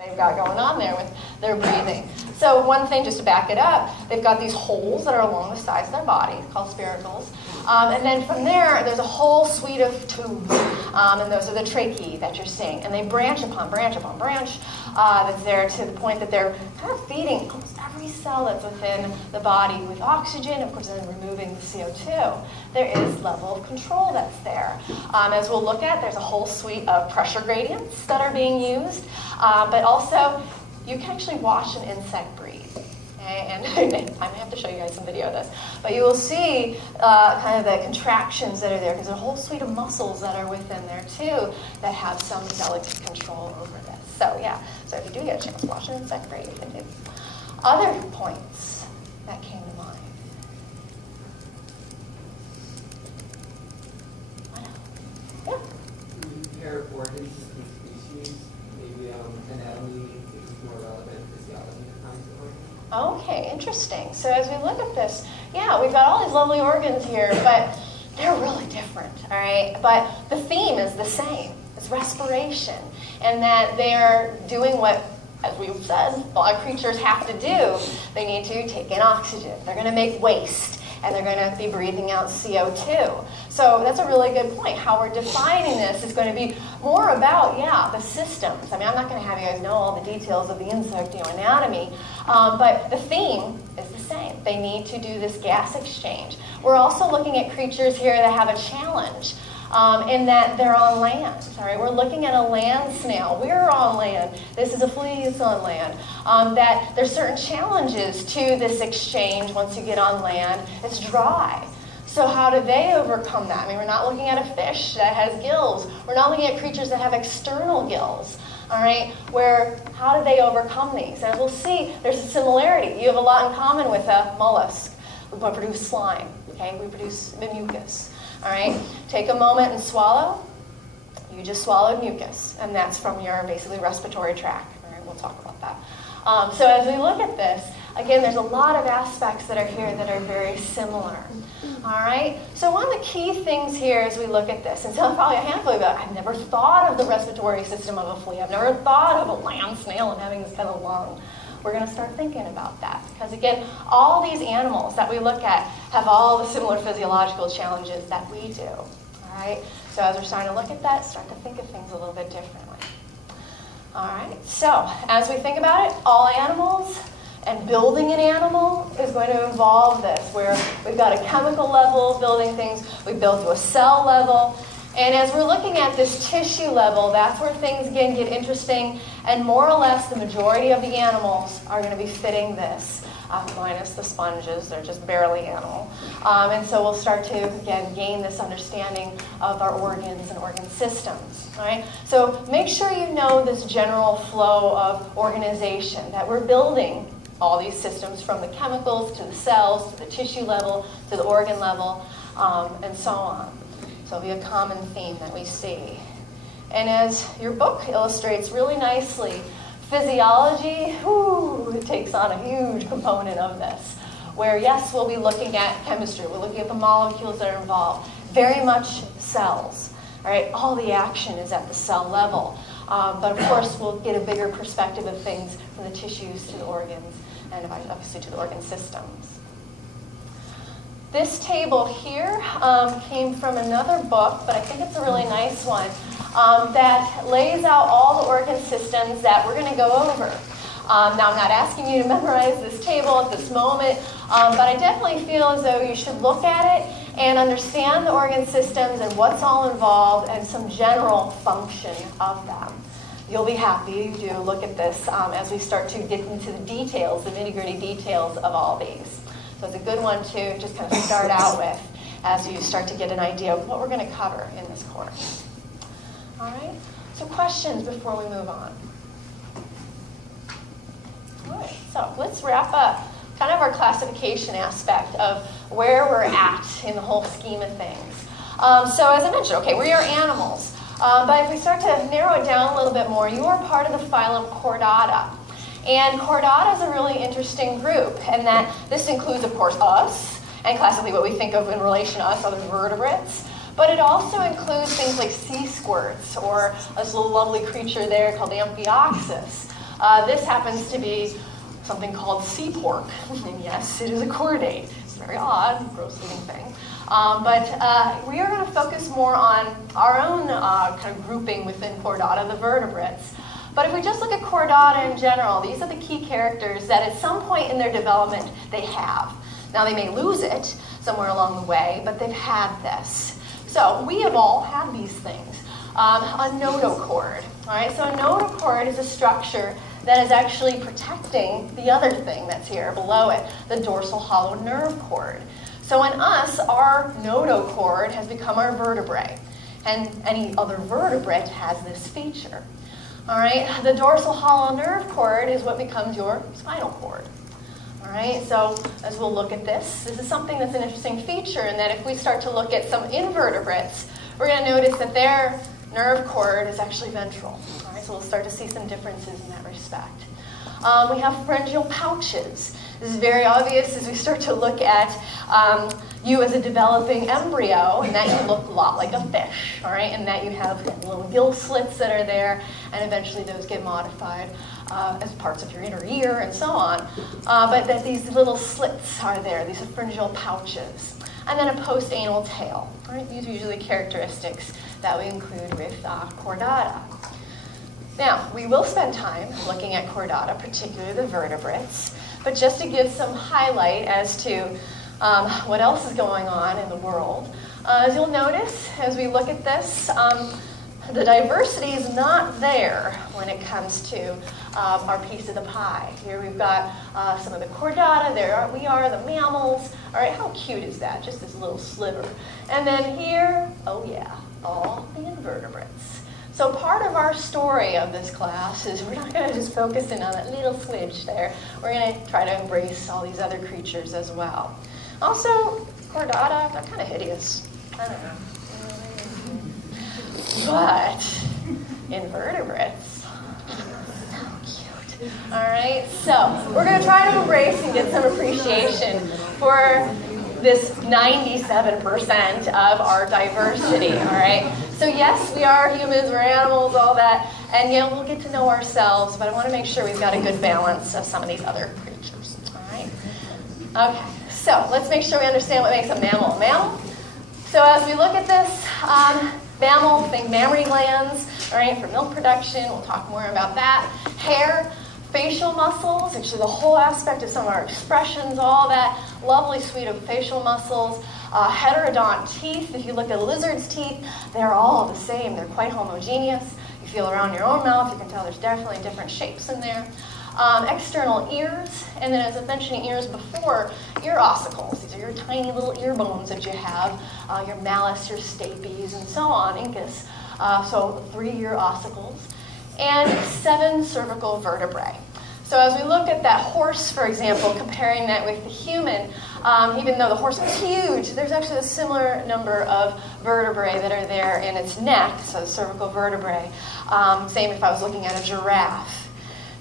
they've got going on there with their breathing. So one thing, just to back it up, they've got these holes that are along the sides of their body, called spiracles. And then from there, there's a whole suite of tubes, and those are the tracheae that you're seeing. And they branch upon branch upon branch that's there to the point that they're kind of feeding almost every cell that's within the body with oxygen, of course, then removing the CO2. There is level of control that's there. As we'll look at, there's a whole suite of pressure gradients that are being used, but also you can actually watch an insect breathe. Okay? And I may have to show you guys some video of this, but you will see kind of the contractions that are there, because there's a whole suite of muscles that are within there too that have some delicate control over this. So yeah, so if you do get a chance to watch an insect breathe, you can do. Other points that came to mind. Yeah. Compare organs to species, maybe anatomy is more relevant, physiology kinds of organs. Okay, interesting. So as we look at this, yeah, we've got all these lovely organs here, but they're really different, all right? But the theme is the same. It's respiration, and that they're doing what, as we said, a lot of creatures have to do. They need to take in oxygen. They're going to make waste, and they're going to be breathing out CO2. So that's a really good point. How we're defining this is going to be more about, yeah, the systems. I mean, I'm not going to have you guys know all the details of the insect anatomy, but the theme is the same. They need to do this gas exchange. We're also looking at creatures here that have a challenge. In that they're on land. All right, we're looking at a land snail. We're on land. This is a flea that's on land. That there's certain challenges to this exchange once you get on land. It's dry. So how do they overcome that? I mean, we're not looking at a fish that has gills. We're not looking at creatures that have external gills. All right, how do they overcome these? And we'll see there's a similarity. You have a lot in common with a mollusk. We produce slime. Okay, we produce mucus. All right, take a moment and swallow. You just swallowed mucus, and that's from your basically respiratory tract. All right, we'll talk about that. So as we look at this, again, there's a lot of aspects that are here that are very similar. All right, so one of the key things here as we look at this, and so probably a handful of you, I've never thought of the respiratory system of a flea. I've never thought of a land snail and having this kind of lung. We're going to start thinking about that. Because again, all these animals that we look at have all the similar physiological challenges that we do. All right? So as we're starting to look at that, start to think of things a little bit differently. All right? So as we think about it, all animals and building an animal is going to involve this, where we've got a chemical level of building things, we build to a cell level. And as we're looking at this tissue level, that's where things again get interesting, and more or less the majority of the animals are going to be fitting this, minus the sponges. They're just barely animal. And so we'll start to, again, gain this understanding of our organs and organ systems. All right? So make sure you know this general flow of organization, that we're building all these systems from the chemicals to the cells to the tissue level to the organ level, and so on. So it'll be a common theme that we see. And as your book illustrates really nicely, physiology, it takes on a huge component of this. Where, yes, we'll be looking at chemistry. We're looking at the molecules that are involved. Very much cells. All right? All the action is at the cell level. But, of course, we'll get a bigger perspective of things from the tissues to the organs and obviously to the organ systems. This table here came from another book, but I think it's a really nice one, that lays out all the organ systems that we're going to go over. Now, I'm not asking you to memorize this table at this moment, but I definitely feel as though you should look at it and understand the organ systems and what's all involved and some general function of them. You'll be happy to look at this as we start to get into the details, the nitty-gritty details of all these. So it's a good one to just kind of start out with as you start to get an idea of what we're going to cover in this course. All right? So questions before we move on. All right, so let's wrap up kind of our classification aspect of where we're at in the whole scheme of things. So as I mentioned, okay, we are animals. But if we start to narrow it down a little bit more, you are part of the phylum Chordata. And Chordata is a really interesting group, and that this includes, of course, us, and classically what we think of in relation to us, other vertebrates. But it also includes things like sea squirts, or this little lovely creature there called Amphioxus. This happens to be something called sea pork. And yes, it is a chordate. It's very odd, gross-looking thing. But we are going to focus more on our own kind of grouping within chordata, the vertebrates. But if we just look at chordata in general, these are the key characters that at some point in their development they have. Now they may lose it somewhere along the way, but they've had this. So we have all had these things. A notochord. All right, so a notochord is a structure that is actually protecting the other thing that's here below it, the dorsal hollow nerve cord. So in us, our notochord has become our vertebrae, and any other vertebrate has this feature. All right, the dorsal hollow nerve cord is what becomes your spinal cord. All right, so as we'll look at this is something that's an interesting feature in that if we start to look at some invertebrates, we're going to notice that their nerve cord is actually ventral. All right, so we'll start to see some differences in that respect. We have pharyngeal pouches. This is very obvious as we start to look at you as a developing embryo, and that you look a lot like a fish, all right? And that you have little gill slits that are there, and eventually those get modified as parts of your inner ear and so on. But that these little slits are there, these are pharyngeal pouches. And then a post-anal tail, right? These are usually characteristics that we include with chordata. Now, we will spend time looking at chordata, particularly the vertebrates, but just to give some highlight as to what else is going on in the world. As you'll notice, as we look at this, the diversity is not there when it comes to our piece of the pie. Here we've got some of the chordata, we are the mammals. All right, how cute is that? Just this little sliver. And then here, oh yeah, all the invertebrates. So part of our story of this class is we're not going to just focus in on that little switch there. We're going to try to embrace all these other creatures as well. Also, chordata, they're kind of hideous. I don't know. But invertebrates, so cute. All right, so we're going to try to embrace and get some appreciation for this 97% of our diversity, all right? So yes, we are humans, we're animals, all that, and yeah, we'll get to know ourselves, but I want to make sure we've got a good balance of some of these other creatures, all right? Okay, so let's make sure we understand what makes a mammal a mammal. So as we look at this, mammal, think mammary glands, all right, for milk production, we'll talk more about that. Hair, facial muscles, actually the whole aspect of some of our expressions, all that lovely suite of facial muscles. Heterodont teeth, if you look at a lizard's teeth, they're all the same. They're quite homogeneous. You feel around your own mouth, you can tell there's definitely different shapes in there. External ears, and then as I mentioned ears before, ear ossicles. These are your tiny little ear bones that you have, your malleus, your stapes, and so on, incus. So 3 ear ossicles. And 7 cervical vertebrae. So as we look at that horse, for example, comparing that with the human, even though the horse is huge, there's actually a similar number of vertebrae that are there in its neck, so cervical vertebrae. Same if I was looking at a giraffe.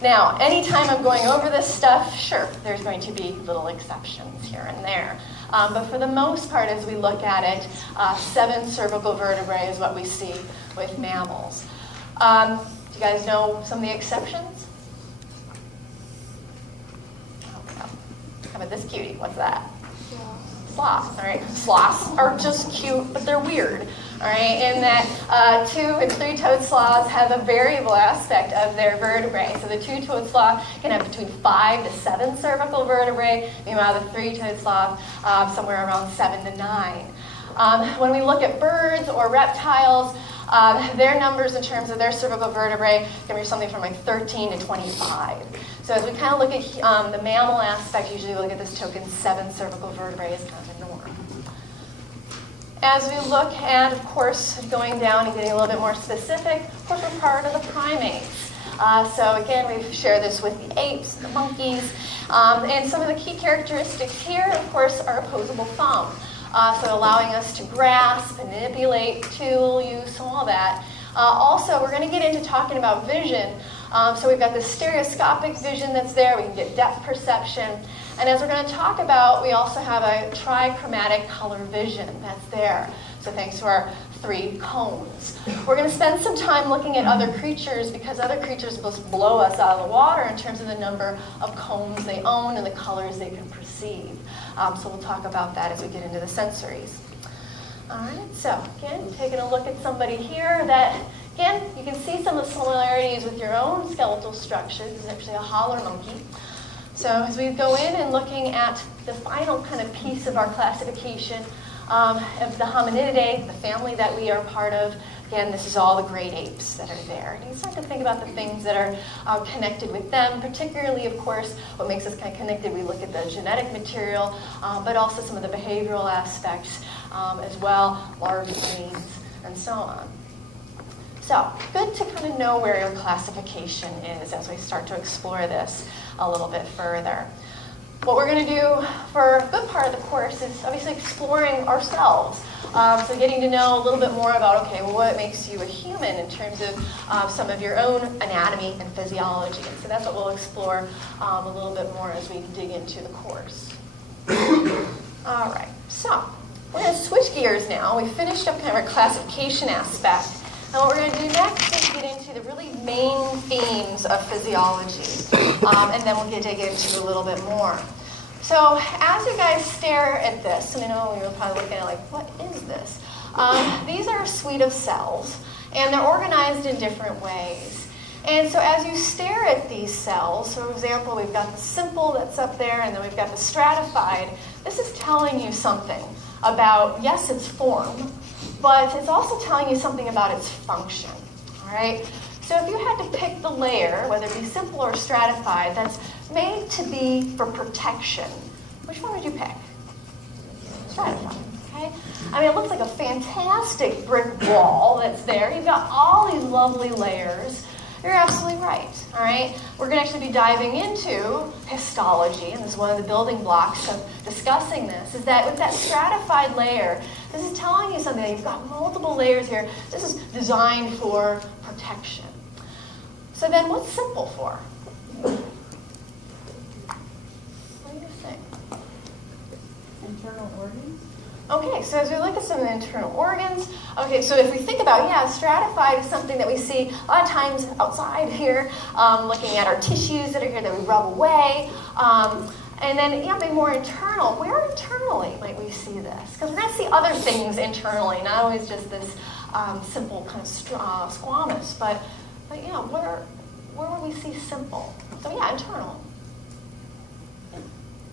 Now, anytime I'm going over this stuff, sure, there's going to be little exceptions here and there. But for the most part, as we look at it, 7 cervical vertebrae is what we see with mammals. Do you guys know some of the exceptions? Oh, no. How about this cutie? What's that? Sloths. All right, sloths are just cute, but they're weird. All right, in that 2- and 3-toed sloths have a variable aspect of their vertebrae. So the 2-toed sloth can have between 5 to 7 cervical vertebrae. Meanwhile, the 3-toed sloth somewhere around 7 to 9. When we look at birds or reptiles, their numbers in terms of their cervical vertebrae can be something from like 13 to 25. So as we kind of look at the mammal aspect, usually we look at this token 7 cervical vertebrae as kind of the norm. As we look at, of course, going down and getting a little bit more specific, of course, we're part of the primates. So again, we've shared this with the apes, the monkeys, and some of the key characteristics here, of course, are opposable thumb. So allowing us to grasp, manipulate, tool use, all that. Also, we're going to get into talking about vision. So we've got the stereoscopic vision that's there. We can get depth perception. And as we're going to talk about, we also have a trichromatic color vision that's there. So thanks to our 3 cones. We're going to spend some time looking at other creatures because other creatures will blow us out of the water in terms of the number of cones they own and the colors they can perceive. So we'll talk about that as we get into the sensories. All right, so again, taking a look at somebody here that, again, you can see some of the similarities with your own skeletal structure. This is actually a holler monkey. So as we go in and looking at the final kind of piece of our classification of the Hominidae, the family that we are part of, again, this is all the great apes that are there. And you start to think about the things that are connected with them, particularly, of course, what makes us kind of connected. We look at the genetic material, but also some of the behavioral aspects as well, large brains, and so on. So, good to kind of know where your classification is as we start to explore this a little bit further. What we're going to do for a good part of the course is obviously exploring ourselves. So getting to know a little bit more about, okay, well, what makes you a human in terms of some of your own anatomy and physiology. And so that's what we'll explore a little bit more as we dig into the course. All right, so we're going to switch gears now. We finished up kind of our classification aspect. And what we're going to do next is get into the really main themes of physiology. And then we'll dig into a little bit more. So as you guys stare at this, and I know you're probably looking at like, what is this? These are a suite of cells, and they're organized in different ways. And so as you stare at these cells, so for example, we've got the simple that's up there, and then we've got the stratified. This is telling you something about, yes, its form, but it's also telling you something about its function, all right? So if you had to pick the layer, whether it be simple or stratified, that's made to be for protection, which one would you pick? Stratified, okay? I mean, it looks like a fantastic brick wall that's there. You've got all these lovely layers. You're absolutely right, all right? We're going to actually be diving into histology, and this is one of the building blocks of discussing this, is that with that stratified layer, this is telling you something. You've got multiple layers here. This is designed for protection. So then what's simple for? What do you think? Internal organs? Okay, so as we look at some of the internal organs, okay, so if we think about, yeah, stratified is something that we see a lot of times outside here, looking at our tissues that are here that we rub away. And then, yeah, maybe more internal. Where internally might we see this? Because we're going to see other things internally, not always just this simple kind of squamous, but yeah, where would we see simple? So yeah, internal.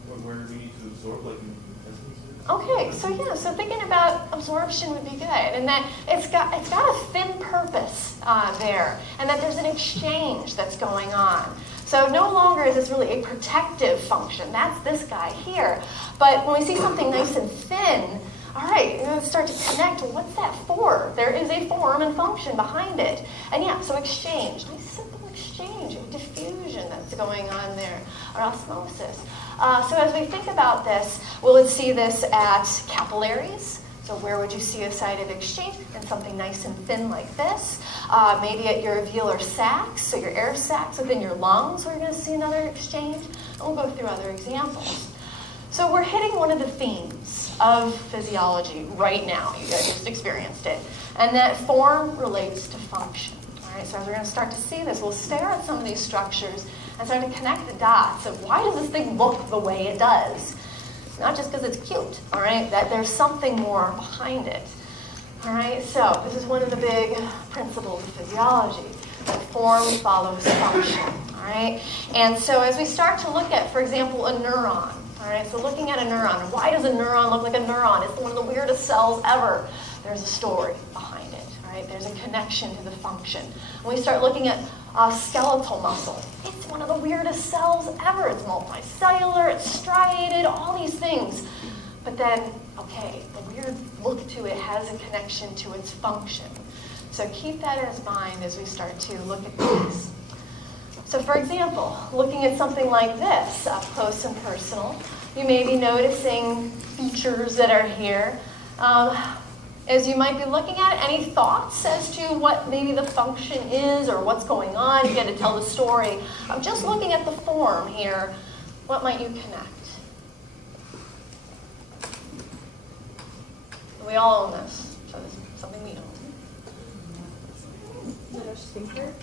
Where do we need to absorb, like in intestines? Okay, so yeah, so thinking about absorption would be good, and that it's got a thin purpose there, and that there's an exchange that's going on. So no longer is this really a protective function. That's this guy here. But when we see something nice and thin, all right, you're going to start to connect. Well, what's that for? There is a form and function behind it. And yeah, so exchange, nice simple exchange, diffusion that's going on there, or osmosis. So as we think about this, we'll see this at capillaries. So where would you see a site of exchange? And something nice and thin like this. Maybe at your alveolar sacs, so your air sacs within your lungs, where you're going to see another exchange. And we'll go through other examples. So we're hitting one of the themes of physiology right now. You guys just experienced it. And that form relates to function. All right, so as we're going to start to see this, we'll stare at some of these structures and start to connect the dots of why does this thing look the way it does? Not just because it's cute, all right? That there's something more behind it. All right, so this is one of the big principles of physiology, that form follows function, all right? And so as we start to look at, for example, a neuron, all right? So looking at a neuron, why does a neuron look like a neuron? It's one of the weirdest cells ever. There's a story behind it, all right? There's a connection to the function. When we start looking at skeletal muscle, it's one of the weirdest cells ever. It's multicellular, it's striated, all these things. But then, okay, the weird look to it has a connection to its function. So keep that in mind as we start to look at these. So for example, looking at something like this, up close and personal, you may be noticing features that are here. As you might be looking at it, any thoughts as to what maybe the function is or what's going on? You get to tell the story. I'm just looking at the form here. What might you connect? We all own this. So this is something we own. Sphincter?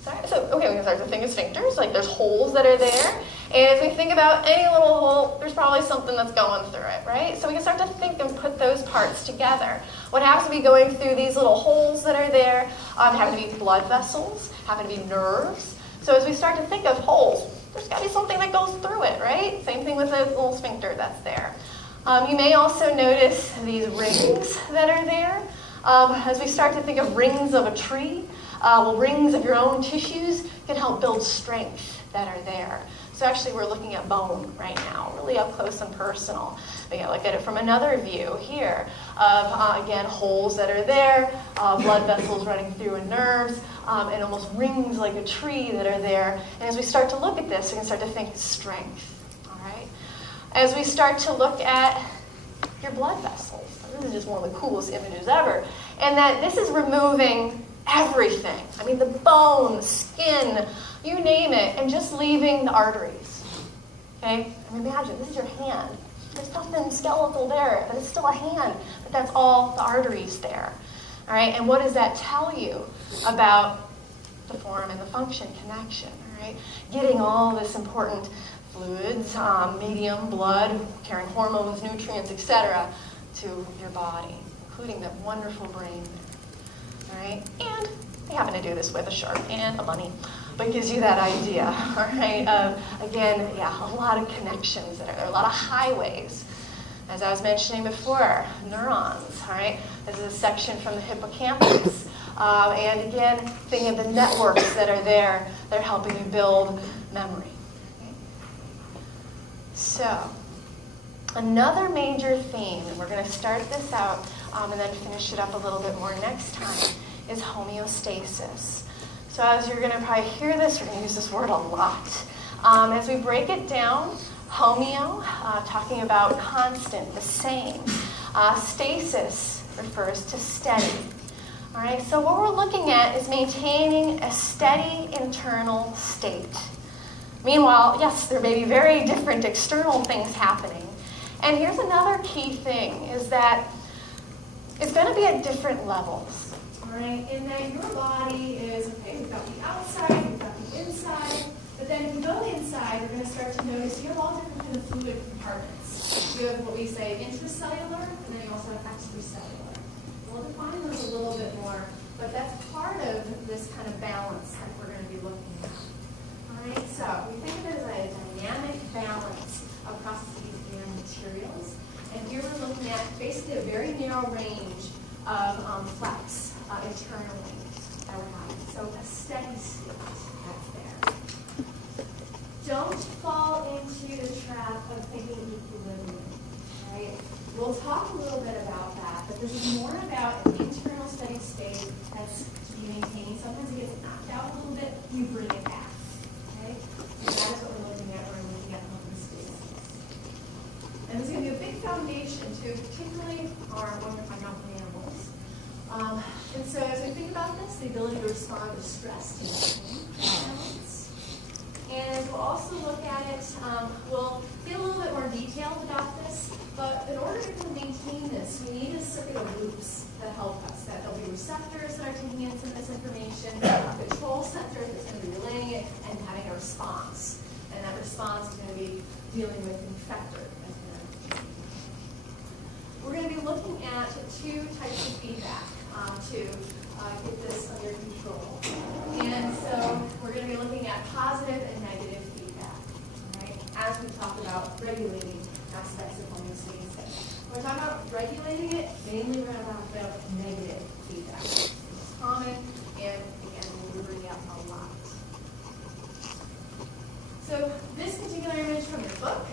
Sorry. So, okay, we can start to think of sphincters. Like there's holes that are there. And as we think about any little hole, there's probably something that's going through it, right? So we can start to think and put those parts together. What happens to be going through these little holes that are there happen to be blood vessels, happen to be nerves. So as we start to think of holes, there's got to be something that goes through it, right? Same thing with a little sphincter that's there. You may also notice these rings that are there. As we start to think of rings of a tree, rings of your own tissues can help build strength that are there. So actually we're looking at bone right now, really up close and personal. We can look at it from another view here of, again, holes that are there, blood vessels running through and nerves, and almost rings like a tree that are there. And as we start to look at this, we can start to think strength, all right? As we start to look at your blood vessels, this is just one of the coolest images ever, and that this is removing everything. I mean, the bone, skin, you name it, and just leaving the arteries. Okay? I mean, imagine, this is your hand. There's nothing skeletal there, but it's still a hand. But that's all the arteries there. All right? And what does that tell you about the form and the function connection? All right? Getting all this important fluids, medium, blood, carrying hormones, nutrients, etc., to your body, including that wonderful brain there. All right? And they happen to do this with a shark and a bunny, but it gives you that idea, all right? Again, yeah, a lot of connections there. There are a lot of highways. As I was mentioning before, neurons, all right? This is a section from the hippocampus. And again, thinking of the networks that are there that are helping you build memory. Okay? So, another major theme, and we're going to start this out and then finish it up a little bit more next time, is homeostasis. So as you're going to probably hear this, we're going to use this word a lot. As we break it down, homeo, talking about constant, the same. Stasis refers to steady. All right, so what we're looking at is maintaining a steady internal state. Meanwhile, yes, there may be very different external things happening. And here's another key thing, is that it's going to be at different levels. All right, in that your body is, okay, we've got the outside, we've got the inside, but then if you go inside, you're going to start to notice you have all different kind of fluid compartments. You have what we say intracellular, and then you also have extracellular. We'll define those a little bit more, but that's part of this kind of balance that we're going to be looking at. All right, so we think of it as a dynamic balance of processes and materials, and here we're looking at basically a very narrow range of flex. Internally that we're having. So a steady state that's there. Don't fall into the trap of thinking equilibrium. Right? We'll talk a little bit about that, but this is more about an internal steady state that's to be maintained. Sometimes it gets knocked out a little bit, you bring it back. Okay? And that is what we're looking at when we're looking at homeostasis. And this is going to be a big foundation too, particularly when we're talking about animals. And so as we think about this, the ability to respond to stress, to balance. And we'll also look at it, we'll get a little bit more detailed about this, but in order to maintain this, we need a circuit of loops that help us. That there'll be receptors that are taking in some of this information, a control center that's going to be relaying it, and having a response. And that response is going to be dealing with an effector. We're going to be looking at two types of feedback to get this under control. And so we're going to be looking at positive and negative feedback, right? As we talk about regulating aspects of homeostasis. When we're talking about regulating it, mainly we're going to talk about negative feedback. It's common, and again, we'll be bringing up a lot. So this particular image from your book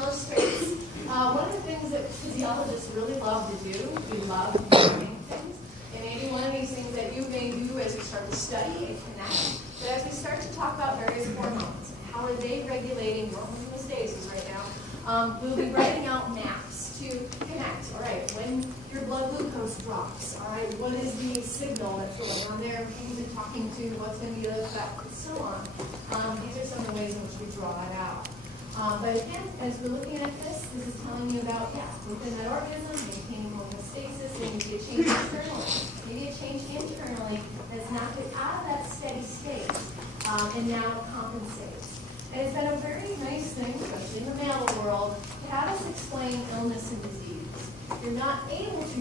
illustrates one of the things that physiologists really love to do. We love learning things. It may be one of these things that you may do as you start to study and connect. But as we start to talk about various hormones, how are they regulating your homeostasis right now, we'll be writing out maps to connect. All right, when your blood glucose drops, all right, what is the signal that's going on there? Who's it talking to? What's going to be the effect? And so on. These are some of the ways in which we draw that out. But again, as we're looking at this is telling you about, within that organism, maintaining homeostasis, there may be a change externally, maybe a change internally that's knocked it out of that steady state, and now compensates. And it's been a very nice thing, especially in the mammal world, to have us explain illness and disease. You're not able to